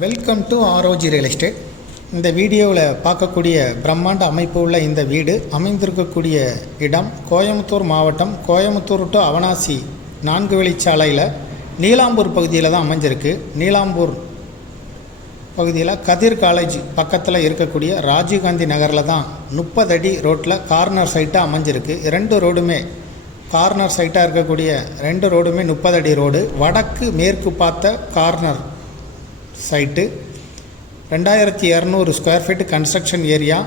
Welcome to ROG real estate. இந்த வீடியோவில் பார்க்கக்கூடிய பிரம்மாண்ட அமைப்பு உள்ள இந்த வீடு அமைந்திருக்கக்கூடிய இடம் கோயம்புத்தூர் மாவட்டம், கோயம்புத்தூர் டு அவனாசி 4 வழிச்சாலையில் நீலாம்பூர் பகுதியில் தான் அமைஞ்சிருக்கு. நீலாம்பூர் பகுதியில் கதிர் காலேஜ் பக்கத்தில் இருக்கக்கூடிய ராஜீவ்காந்தி நகரில் தான் 30 அடி ரோட்டில் கார்னர் சைட்டாக அமைஞ்சிருக்கு. 2 ரோடுமே கார்னர் சைட்டாக இருக்கக்கூடிய 2 ரோடுமே 30 அடி ரோடு. வடக்கு மேற்கு பார்த்த corner site 2200 square feet construction area,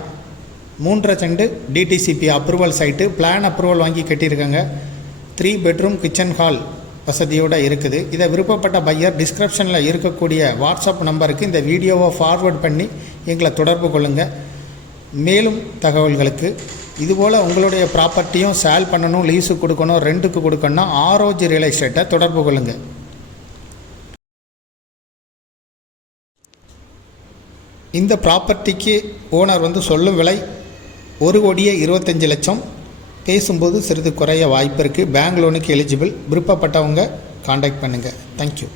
3 cent DTCP approval site. Plan approval வாங்கி கட்டியிருக்காங்க. 3 பெட்ரூம் கிச்சன் ஹால் வசதியோடு இருக்குது. இதை விருப்பப்பட்ட பையர் டிஸ்கிரிப்ஷனில் இருக்கக்கூடிய வாட்ஸ்அப் நம்பருக்கு இந்த வீடியோவை ஃபார்வேர்ட் பண்ணி எங்களை தொடர்பு கொள்ளுங்கள். மேலும் தகவல்களுக்கு இதுபோல் உங்களுடைய ப்ராப்பர்ட்டியும் சேல் பண்ணணும், லீஸுக்கு கொடுக்கணும், ரெண்ட்டுக்கு கொடுக்கணும்னா ஆர்ஓஜி ரியல் எஸ்டேட்டை தொடர்பு கொள்ளுங்கள். இந்த ப்ராப்பர்ட்டிக்கு ஓனர் சொல்லும் விலை 1,25,00,000. பேசும்போது சிறிது குறைய வாய்ப்பு இருக்குது. பேங்க் லோனுக்கு எலிஜிபிள். விருப்பப்பட்டவங்க காண்டாக்ட் பண்ணுங்கள். தேங்க்யூ.